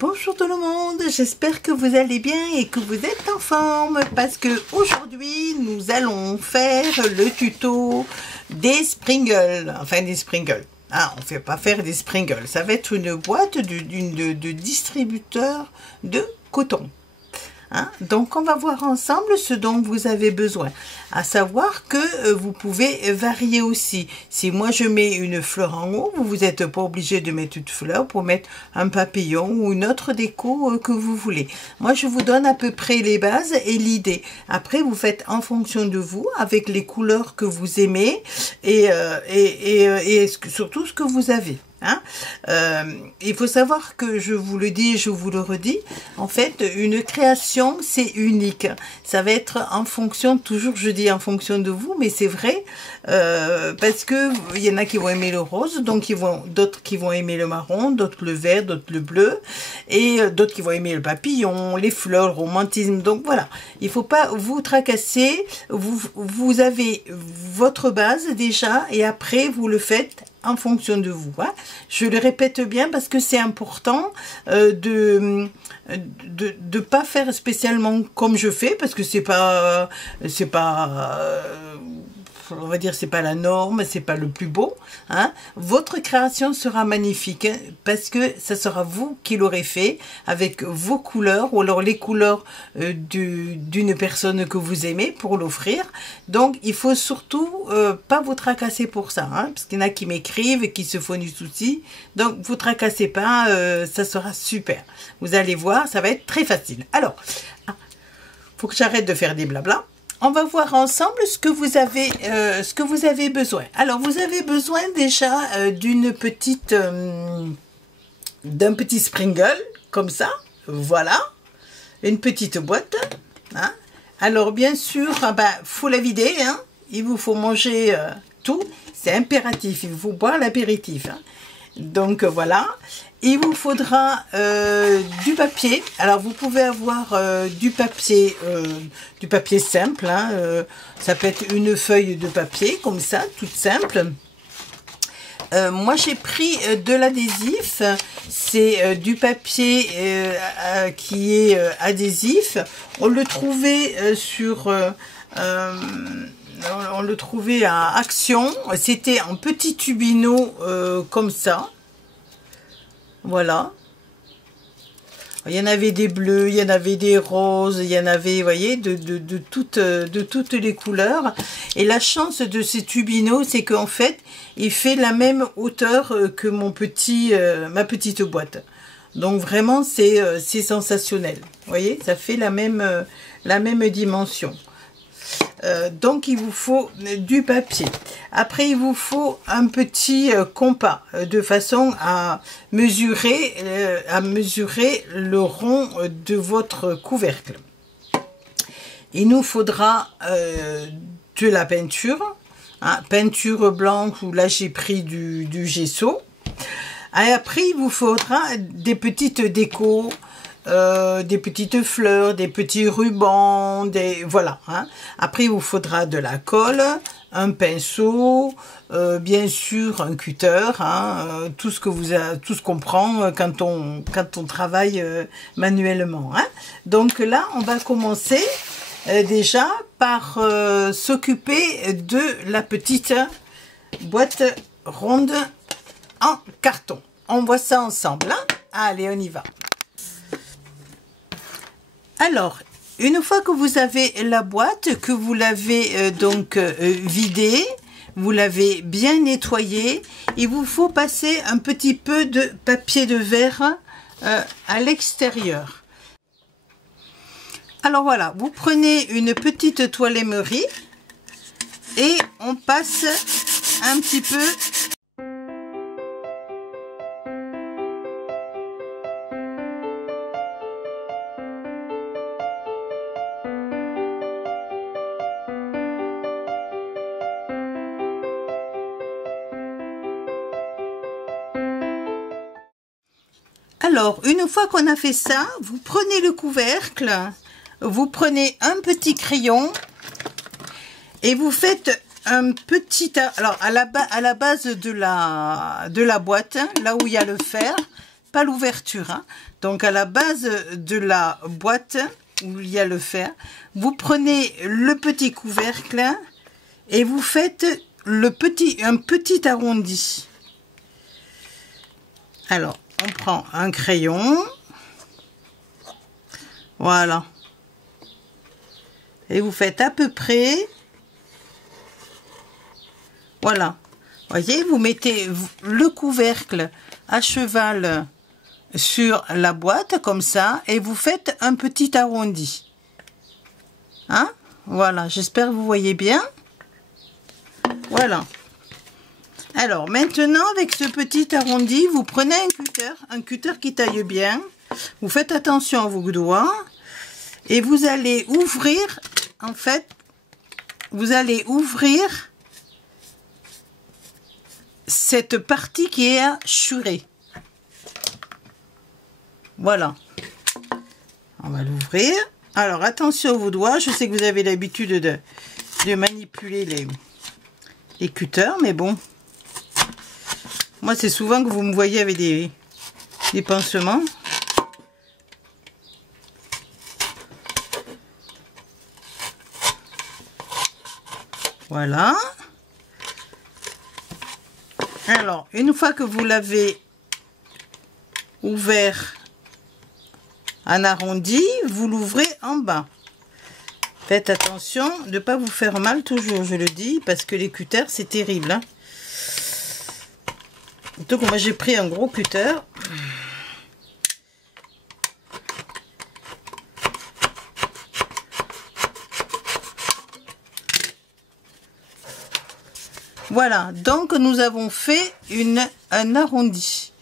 Bonjour tout le monde, j'espère que vous allez bien et que vous êtes en forme parce que aujourd'hui nous allons faire le tuto des Springles, enfin des Springles. Ah, on ne fait pas faire des Springles, ça va être une boîte de distributeur de coton. Hein? Donc on va voir ensemble ce dont vous avez besoin, à savoir que vous pouvez varier aussi. Si moi je mets une fleur en haut, vous n'êtes pas obligé de mettre une fleur pour mettre un papillon ou une autre déco que vous voulez. Moi je vous donne à peu près les bases et l'idée. Après vous faites en fonction de vous avec les couleurs que vous aimez et surtout ce que vous avez. Hein? Il faut savoir que je vous le dis, je vous le redis, en fait une création c'est unique, ça va être en fonction, toujours je dis en fonction de vous, mais c'est vrai parce que il y en a qui vont aimer le rose, donc d'autres qui vont aimer le marron, d'autres le vert, d'autres le bleu, et d'autres qui vont aimer le papillon, les fleurs, le romantisme. Donc voilà, il faut pas vous tracasser, vous avez votre base déjà et après vous le faites en fonction de vous. Hein. Je le répète bien parce que c'est important de pas faire spécialement comme je fais, parce que c'est pas on va dire c'est pas la norme, c'est pas le plus beau. Hein. Votre création sera magnifique hein, parce que ça sera vous qui l'aurez fait avec vos couleurs ou alors les couleurs d'une personne que vous aimez pour l'offrir. Donc il faut surtout pas vous tracasser pour ça, hein, parce qu'il y en a qui m'écrivent et qui se font du souci. Donc vous tracassez pas, ça sera super. Vous allez voir, ça va être très facile. Alors, faut que j'arrête de faire des blabla. On va voir ensemble ce que vous avez besoin. Alors, vous avez besoin déjà d'un petit Springle, comme ça. Voilà. Une petite boîte. Hein. Alors, bien sûr, faut la vider. Hein. Il vous faut manger tout. C'est impératif. Il vous faut boire l'apéritif. Hein. Donc, voilà. Il vous faudra du papier. Alors vous pouvez avoir du papier simple. Hein, ça peut être une feuille de papier comme ça, toute simple. Moi j'ai pris de l'adhésif. C'est du papier qui est adhésif. On le trouvait on le trouvait à Action. C'était en petits tubino comme ça. Voilà. Il y en avait des bleus, il y en avait des roses, il y en avait, vous voyez, de toutes les couleurs. Et la chance de ces tubino, c'est qu'en fait, il fait la même hauteur que ma petite boîte. Donc vraiment, c'est sensationnel. Vous voyez, ça fait la même dimension. Donc il vous faut du papier. Après il vous faut un petit compas de façon à mesurer le rond de votre couvercle. Il nous faudra de la peinture, hein, peinture blanche, ou là j'ai pris du gesso. Et après il vous faudra des petites décos. Des petites fleurs, des petits rubans, voilà. Hein. Après, il vous faudra de la colle, un pinceau, bien sûr un cutter, hein, tout ce qu'on prend quand on travaille manuellement. Hein. Donc là, on va commencer déjà par s'occuper de la petite boîte ronde en carton. On voit ça ensemble. Hein. Allez, on y va. Alors, une fois que vous avez la boîte, que vous l'avez vidée, vous l'avez bien nettoyée, il vous faut passer un petit peu de papier de verre à l'extérieur. Alors voilà, vous prenez une petite toile émeri et on passe un petit peu. Alors, une fois qu'on a fait ça, vous prenez le couvercle, vous prenez un petit crayon et vous faites un petit... Alors, à la base de la boîte, là où il y a le fer, pas l'ouverture, hein. Donc à la base de la boîte où il y a le fer, vous prenez le petit couvercle et vous faites un petit arrondi. Alors, on prend un crayon, voilà, et vous faites à peu près, voilà, voyez, vous mettez le couvercle à cheval sur la boîte comme ça et vous faites un petit arrondi, hein, voilà, j'espère que vous voyez bien, voilà. Alors maintenant, avec ce petit arrondi, vous prenez un cutter qui taille bien, vous faites attention à vos doigts et vous allez ouvrir, en fait, vous allez ouvrir cette partie qui est hachurée. Voilà. On va l'ouvrir. Alors attention à vos doigts, je sais que vous avez l'habitude de manipuler les cutters, mais bon. Moi, c'est souvent que vous me voyez avec des pansements. Voilà. Alors, une fois que vous l'avez ouvert en arrondi, vous l'ouvrez en bas. Faites attention de ne pas vous faire mal toujours, je le dis, parce que les cutters, c'est terrible, hein. Donc moi j'ai pris un gros cutter. Voilà, donc nous avons fait un arrondi.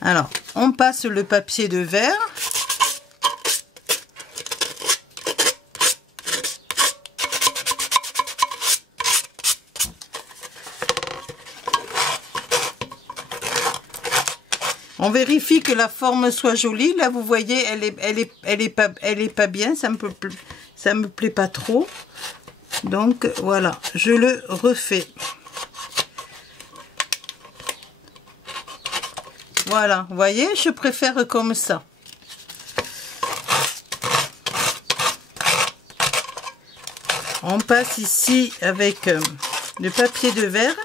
Alors, on passe le papier de verre. On vérifie que la forme soit jolie. Là, vous voyez, elle est pas bien. Ça me plaît pas trop. Donc voilà, je le refais. Voilà, vous voyez, je préfère comme ça. On passe ici avec le papier de verre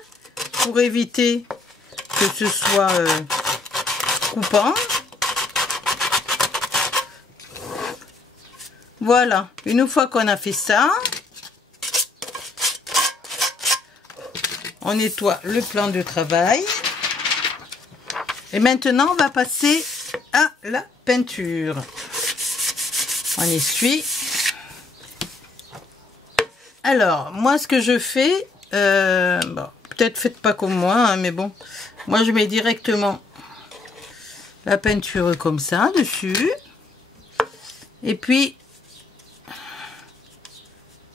pour éviter que ce soit coupant. Voilà, une fois qu'on a fait ça, on nettoie le plan de travail. Et maintenant, on va passer à la peinture. On essuie. Alors, moi, ce que je fais, bon, peut-être faites pas comme moi, hein, mais bon, moi, je mets directement la peinture comme ça dessus. Et puis,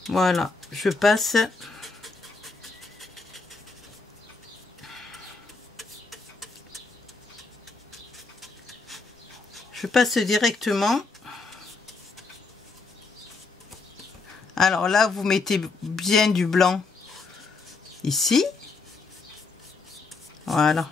voilà, je passe. Je passe directement. Alors là, vous mettez bien du blanc ici. Voilà.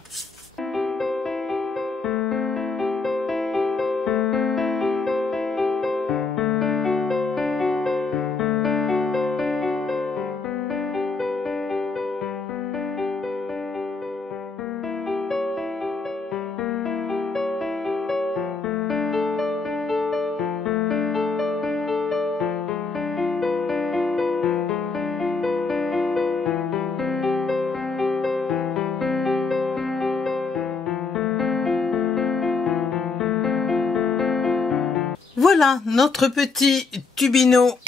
Voilà, notre petit tubino,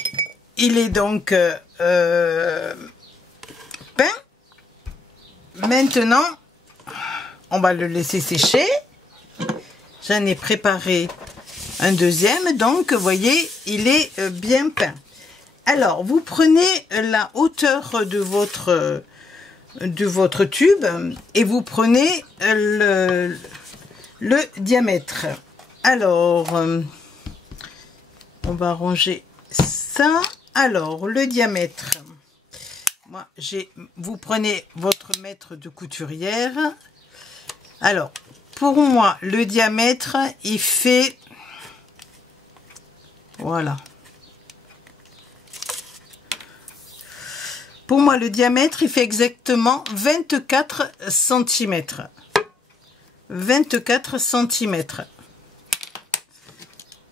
il est donc peint. Maintenant, on va le laisser sécher. J'en ai préparé un deuxième, donc vous voyez, il est bien peint. Alors, vous prenez la hauteur de votre tube et vous prenez le diamètre. Alors, on va ranger ça. Alors, le diamètre. Moi, vous prenez votre mètre de couturière. Alors, pour moi, le diamètre, il fait... Voilà. Pour moi, le diamètre, il fait exactement 24 cm. 24 cm.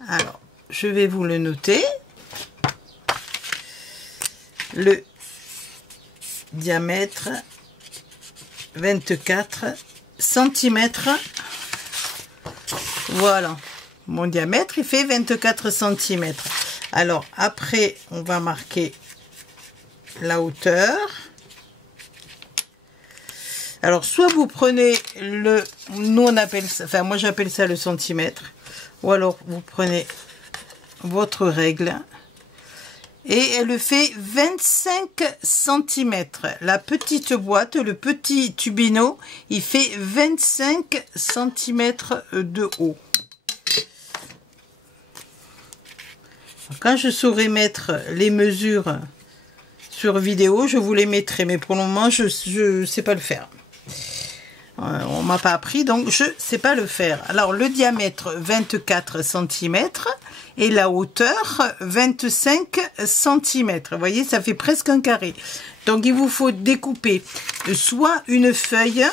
Alors, je vais vous le noter. Le diamètre, 24 cm. Voilà. Mon diamètre, il fait 24 cm. Alors, après, on va marquer la hauteur. Alors, soit vous prenez le... Nous, on appelle ça... Enfin, moi, j'appelle ça le centimètre. Ou alors, vous prenez votre règle. Et elle fait 25 cm. La petite boîte, le petit tubino, il fait 25 cm de haut. Quand je saurai mettre les mesures sur vidéo, je vous les mettrai. Mais pour le moment, je ne sais pas le faire. On m'a pas appris, donc je sais pas le faire. Alors, le diamètre, 24 cm. Et la hauteur 25 cm. Vous voyez, ça fait presque un carré. Donc il vous faut découper soit une feuille,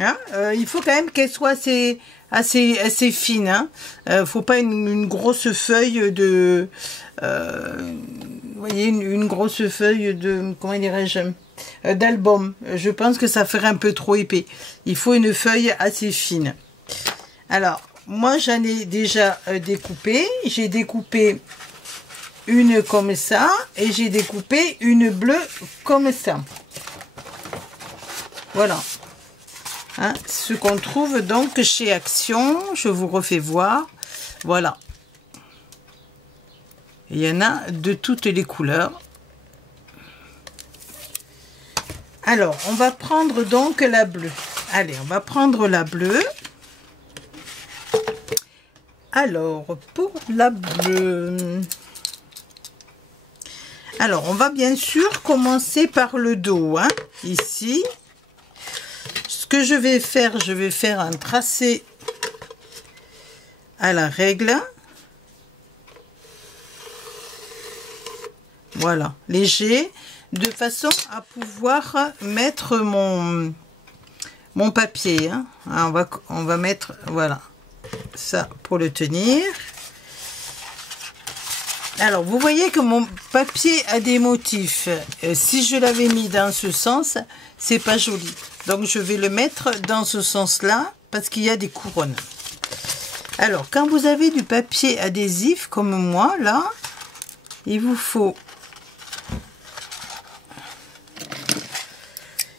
hein, il faut quand même qu'elle soit assez fine, hein. Faut pas une grosse feuille de vous voyez, une grosse feuille de, comment dirais-je, d'album. Je pense que ça ferait un peu trop épais. Il faut une feuille assez fine. Alors, moi, j'en ai déjà découpé. J'ai découpé une comme ça et j'ai découpé une bleue comme ça. Voilà. Hein, ce qu'on trouve donc chez Action. Je vous refais voir. Voilà. Il y en a de toutes les couleurs. Alors, on va prendre donc la bleue. Allez, on va prendre la bleue. Alors, pour la bleue, alors on va bien sûr commencer par le dos, hein, ici. Ce que je vais faire un tracé à la règle. Voilà, léger, de façon à pouvoir mettre mon papier, hein. On va mettre, voilà. Ça pour le tenir. Alors vous voyez que mon papier a des motifs. Si je l'avais mis dans ce sens, c'est pas joli, donc je vais le mettre dans ce sens là parce qu'il y a des couronnes. Alors quand vous avez du papier adhésif comme moi là, il vous faut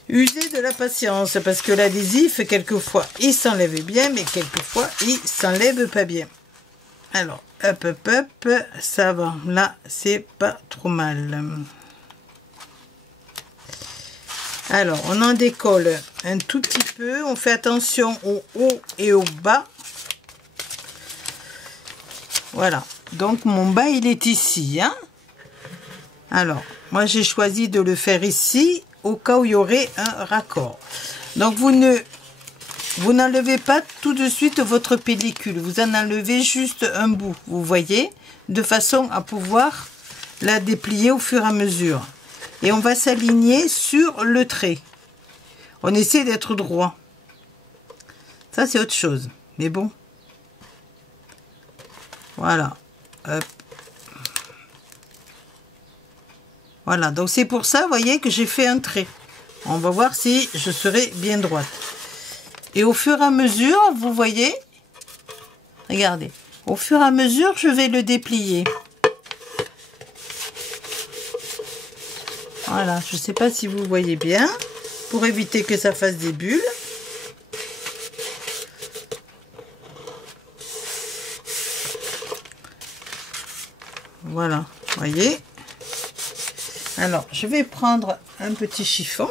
user de la patience, parce que l'adhésif, quelquefois, il s'enlève bien, mais quelquefois, il s'enlève pas bien. Alors, hop, hop, hop, ça va. Là, c'est pas trop mal. Alors, on en décolle un tout petit peu. On fait attention au haut et au bas. Voilà. Donc, mon bas, il est ici, hein. Alors, moi, j'ai choisi de le faire ici, au cas où il y aurait un raccord. Donc vous n'enlevez pas tout de suite votre pellicule, vous en enlevez juste un bout, vous voyez, de façon à pouvoir la déplier au fur et à mesure. Et on va s'aligner sur le trait. On essaie d'être droit. Ça c'est autre chose, mais bon. Voilà. Hop. Voilà, donc c'est pour ça, vous voyez, que j'ai fait un trait. On va voir si je serai bien droite. Et au fur et à mesure, vous voyez, regardez, au fur et à mesure, je vais le déplier. Voilà, je ne sais pas si vous voyez bien, pour éviter que ça fasse des bulles. Voilà, vous voyez. Alors, je vais prendre un petit chiffon.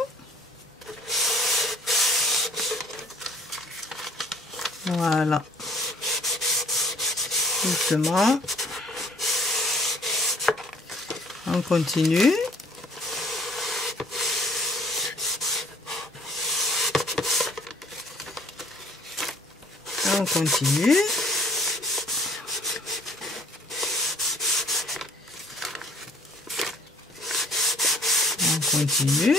Voilà. Doucement. On continue. on continue. On continue.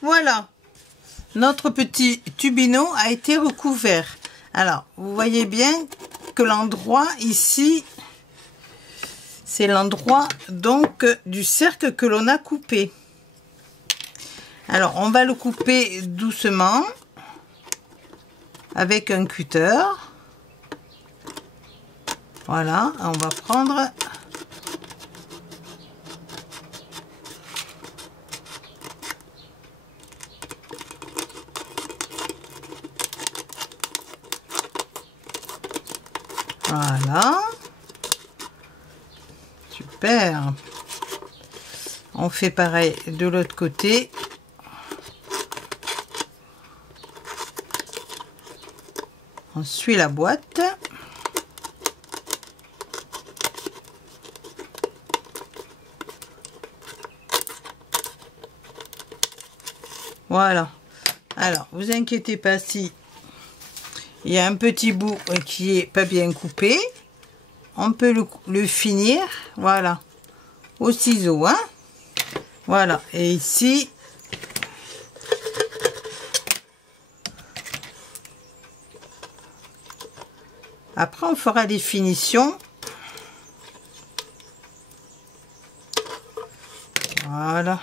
Voilà, notre petit tubino a été recouvert. Alors, vous voyez bien que l'endroit ici, c'est l'endroit donc du cercle que l'on a coupé. Alors, on va le couper doucement avec un cutter. Voilà, on va prendre... Voilà, super. On fait pareil de l'autre côté. On suit la boîte. Voilà. Alors, vous inquiétez pas si il y a un petit bout qui est pas bien coupé. On peut le finir, voilà, au ciseau, hein. Voilà, et ici, après on fera des finitions. Voilà.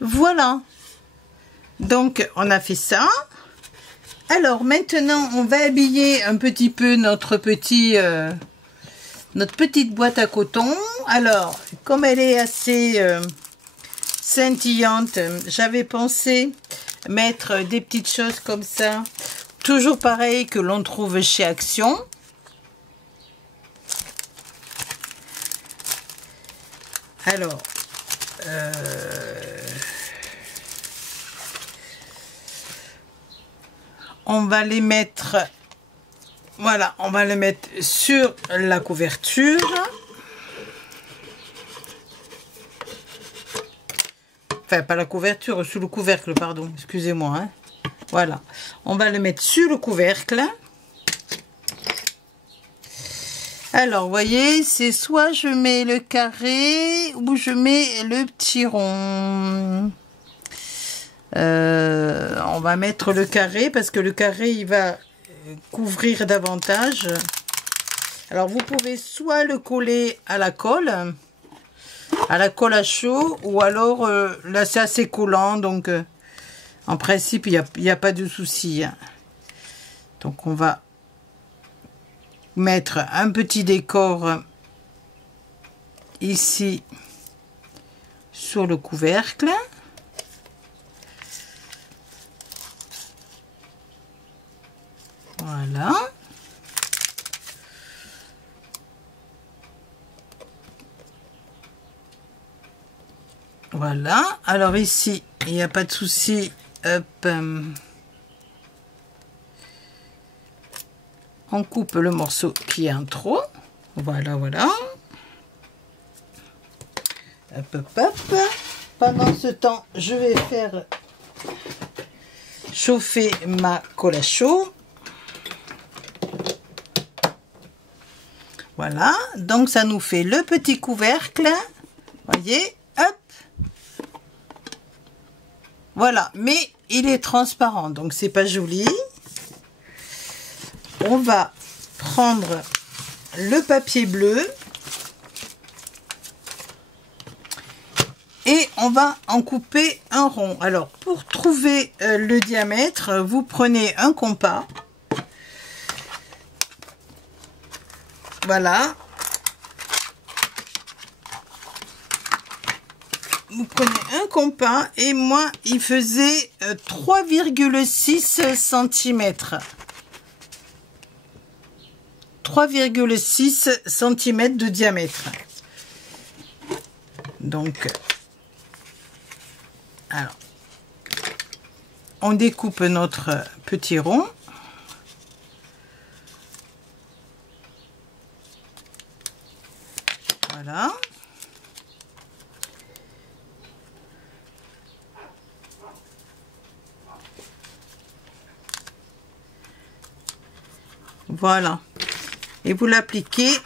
Voilà, donc on a fait ça. Alors maintenant on va habiller un petit peu notre petite boîte à coton. Alors comme elle est assez scintillante, j'avais pensé mettre des petites choses comme ça, toujours pareil que l'on trouve chez Action. Alors on va les mettre, voilà, on va les mettre sur la couverture. Enfin, pas la couverture, sous le couvercle, pardon, excusez-moi. Hein. Voilà, on va le mettre sur le couvercle. Alors, vous voyez, c'est soit je mets le carré ou je mets le petit rond. On va mettre le carré parce que le carré il va couvrir davantage. Alors vous pouvez soit le coller à la colle à chaud, ou alors là c'est assez collant, donc en principe il n'y a pas de souci. Donc on va mettre un petit décor ici sur le couvercle. Voilà. Voilà. Alors ici, il n'y a pas de souci. Hop. On coupe le morceau qui est en trop. Voilà, voilà. Hop, hop, hop. Pendant ce temps, je vais faire chauffer ma colle à chaud. Voilà, donc ça nous fait le petit couvercle. Voyez, hop. Voilà, mais il est transparent, donc c'est pas joli. On va prendre le papier bleu et on va en couper un rond. Alors, pour trouver le diamètre, vous prenez un compas. Voilà. Vous prenez un compas et moi, il faisait 3,6 cm. 3,6 cm de diamètre. Donc, alors, on découpe notre petit rond. Voilà. Voilà. Et vous l'appliquez.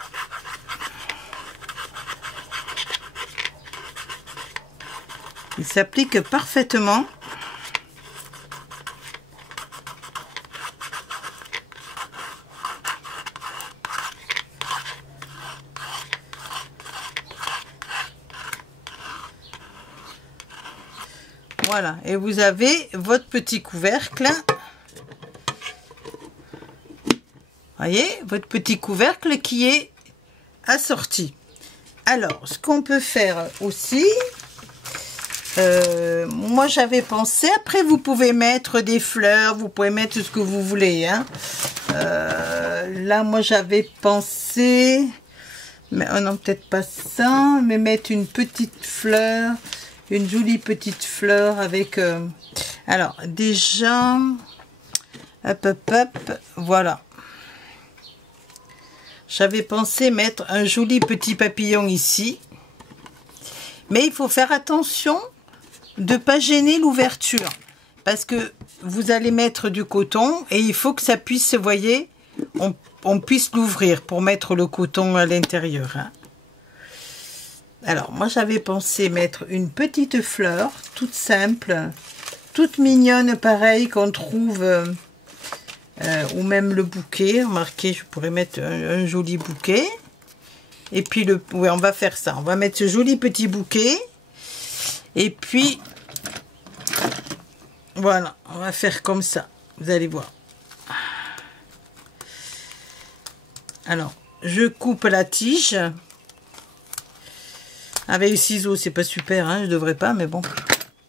Il s'applique parfaitement. Voilà, et vous avez votre petit couvercle. Voyez, votre petit couvercle qui est assorti. Alors, ce qu'on peut faire aussi, moi j'avais pensé, après vous pouvez mettre des fleurs, vous pouvez mettre ce que vous voulez. Hein. Là, moi j'avais pensé, mais oh non, peut-être pas ça, mais mettre une petite fleur, une jolie petite fleur avec... alors, déjà, hop, hop, hop, voilà. J'avais pensé mettre un joli petit papillon ici. Mais il faut faire attention de ne pas gêner l'ouverture. Parce que vous allez mettre du coton et il faut que ça puisse, vous voyez, on puisse l'ouvrir pour mettre le coton à l'intérieur. Hein. Alors, moi j'avais pensé mettre une petite fleur, toute simple, toute mignonne, pareil, qu'on trouve... ou même le bouquet, remarquez, je pourrais mettre un joli bouquet. Et puis, ouais, on va faire ça. On va mettre ce joli petit bouquet. Et puis, voilà, on va faire comme ça. Vous allez voir. Alors, je coupe la tige. Avec les ciseaux, c'est pas super, hein, je devrais pas, mais bon.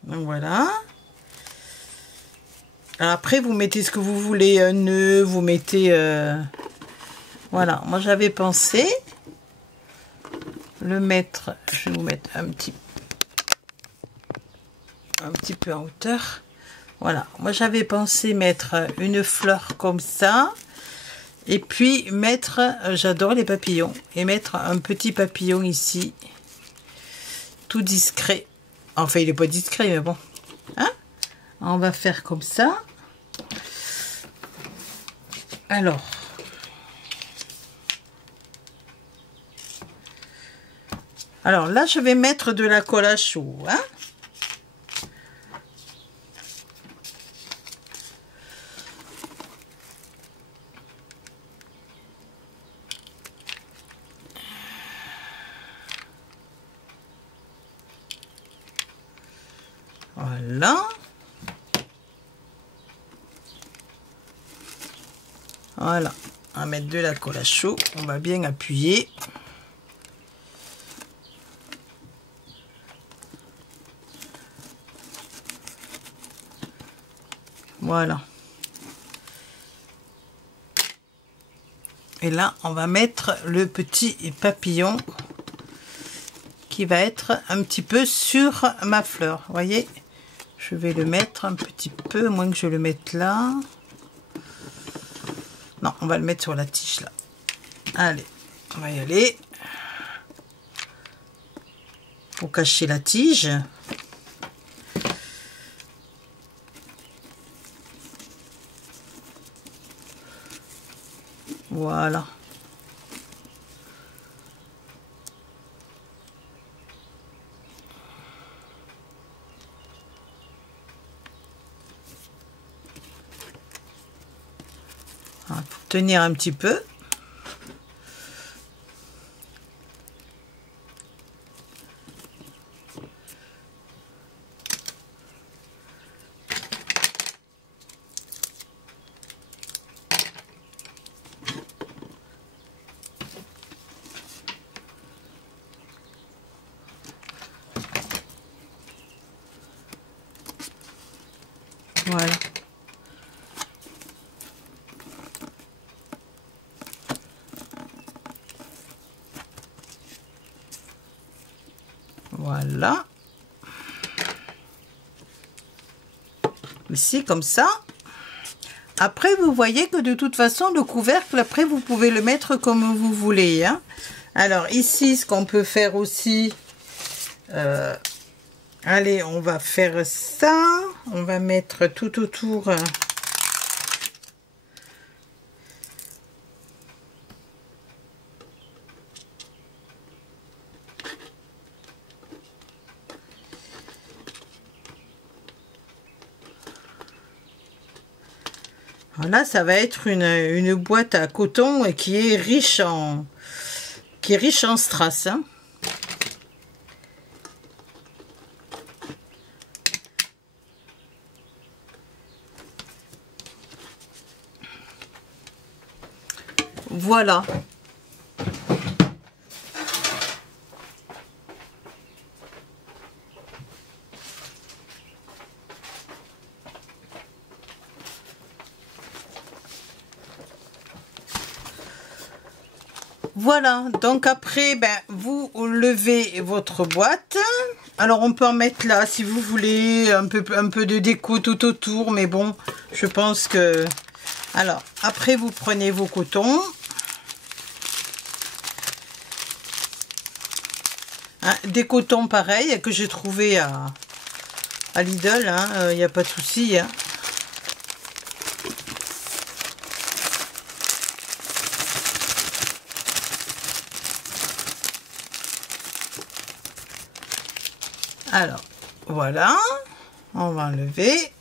Donc voilà. Alors après, vous mettez ce que vous voulez, un nœud, vous mettez... voilà, moi j'avais pensé le mettre, je vais vous mettre un petit peu en hauteur. Voilà, moi j'avais pensé mettre une fleur comme ça, et puis mettre, j'adore les papillons, et mettre un petit papillon ici, tout discret. Enfin, il n'est pas discret, mais bon. Hein? On va faire comme ça. Alors, là, je vais mettre de la colle à chaud. Hein? Voilà. Voilà, on va mettre de la colle à chaud, on va bien appuyer. Voilà. Et là, on va mettre le petit papillon qui va être un petit peu sur ma fleur. Vous voyez, je vais le mettre un petit peu, à moins que je le mette là. Non, on va le mettre sur la tige là. Allez, on va y aller. Pour cacher la tige. Voilà. tenir un petit peu. Voilà. Voilà. Ici, comme ça. Après, vous voyez que de toute façon, le couvercle, après, vous pouvez le mettre comme vous voulez. Hein. Alors, ici, ce qu'on peut faire aussi... allez, on va faire ça. On va mettre tout autour... Voilà, ça va être une boîte à coton qui est riche en strass. Hein. Voilà. Voilà, donc après, ben, vous levez votre boîte. Alors, on peut en mettre là, si vous voulez, un peu de déco tout autour. Mais bon, je pense que... Alors, après, vous prenez vos cotons. Hein, des cotons pareils que j'ai trouvé à Lidl. Il n'y a pas de souci. Hein. Alors, voilà, on va enlever.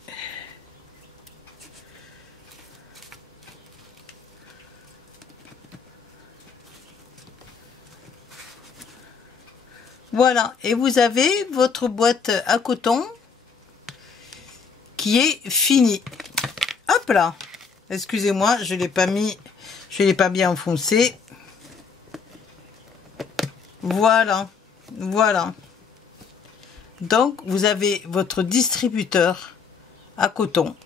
Voilà, et vous avez votre boîte à coton qui est finie. Hop là, excusez-moi, je l'ai pas mis, je l'ai pas bien enfoncé. Voilà, voilà. Donc, vous avez votre distributeur à coton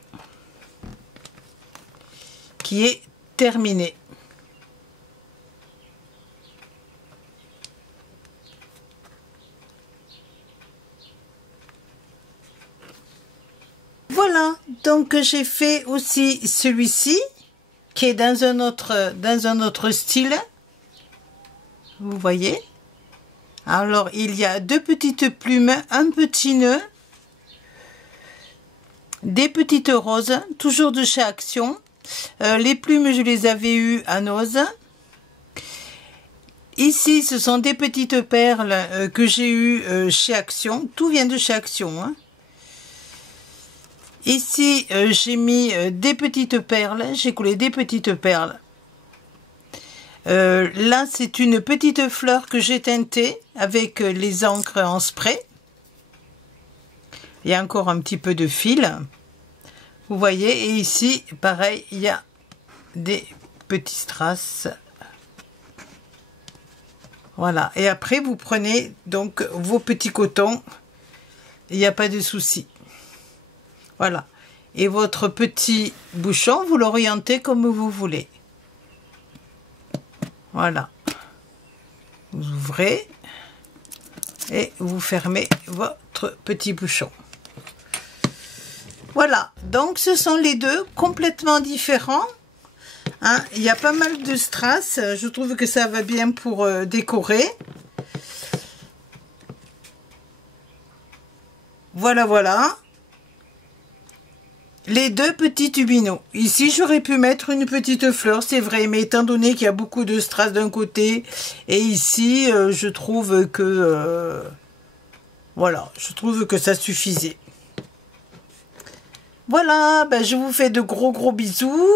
qui est terminé. Voilà, donc j'ai fait aussi celui-ci qui est dans un autre style. Vous voyez? Alors, il y a deux petites plumes, un petit nœud, des petites roses, toujours de chez Action. Les plumes, je les avais eues à Noz. Ici, ce sont des petites perles que j'ai eues chez Action. Tout vient de chez Action. Hein. Ici, j'ai mis des petites perles. J'ai collé des petites perles. Là, c'est une petite fleur que j'ai teintée avec les encres en spray. Il y a encore un petit peu de fil. Vous voyez, et ici, pareil, il y a des petits strass. Voilà, et après, vous prenez donc vos petits cotons. Il n'y a pas de souci. Voilà, et votre petit bouchon, vous l'orientez comme vous voulez. Voilà, vous ouvrez et vous fermez votre petit bouchon. Voilà, donc ce sont les deux complètement différents. Hein, il y a pas mal de strass, je trouve que ça va bien pour décorer. Voilà, voilà. Les deux petits tubinaux. Ici, j'aurais pu mettre une petite fleur, c'est vrai, mais étant donné qu'il y a beaucoup de strass d'un côté, et ici, je trouve que... voilà, je trouve que ça suffisait. Voilà, ben, je vous fais de gros bisous.